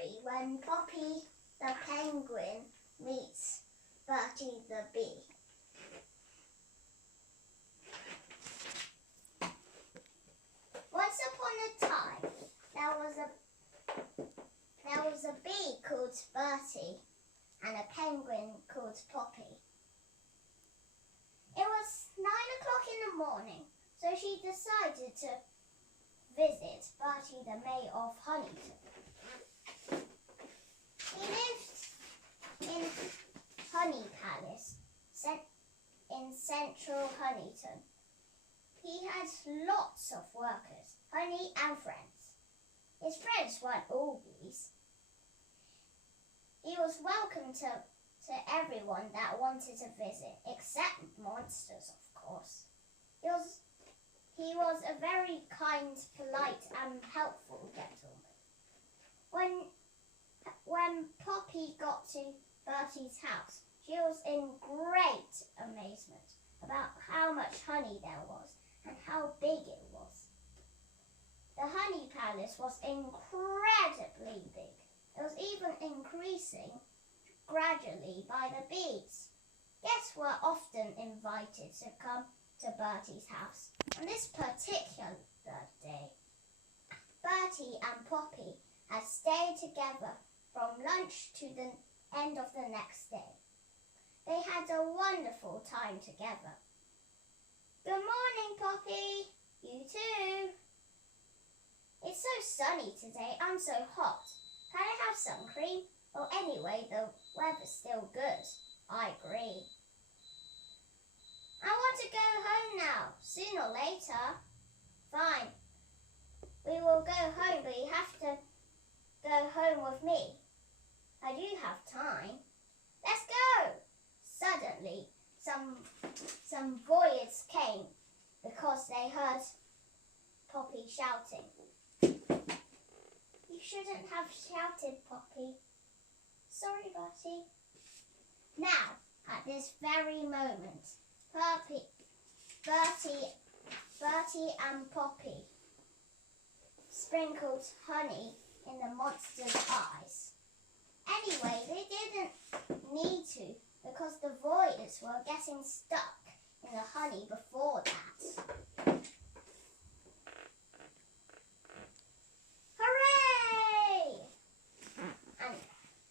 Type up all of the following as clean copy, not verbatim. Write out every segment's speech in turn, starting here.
story when Poppy the penguin meets Bertie the Bee. Once upon a time, there was a bee called Bertie and a penguin called Poppy. It was 9 o'clock in the morning, so she decided to visit Bertie the Mayor of Honeyton. He lived in Honey Palace in central Honeyton. He had lots of workers, honey and friends. His friends weren't all bees. He was welcome to everyone that wanted to visit, except monsters, of course. He was a very kind, polite and helpful gentleman. When Poppy got to Bertie's house, she was in great amazement about how much honey there was and how big it was. The honey palace was incredibly big. It was even increasing gradually by the bees. Guests were often invited to come to Bertie's house. On this particular day, Bertie and Poppy had stayed together from lunch to the end of the next day. They had a wonderful time together. Good morning, Poppy. You too. It's so sunny today. I'm so hot. Can I have some cream? Well, anyway, the weather's still good. I agree. I want to go home now, sooner or later. Fine. We will go home, but you have to go home with me. I do have time. Let's go! Suddenly, some boys came because they heard Poppy shouting. You shouldn't have shouted, Poppy. Sorry, Bertie. Now, at this very moment, Bertie and Poppy sprinkled honey in the monster's eyes. Anyway, they didn't need to because the boys were getting stuck in the honey before that. Hooray!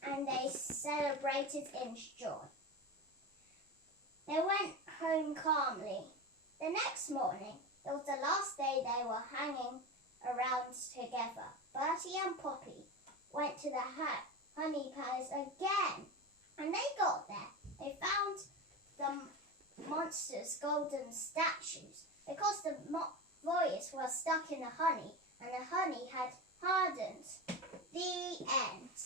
And they celebrated in joy. They went home calmly. The next morning, it was the last day they were hanging around together. Bertie and Poppy went to the honey palace again. And they got there. They found the monster's golden statues because the boys were stuck in the honey and the honey had hardened. The end.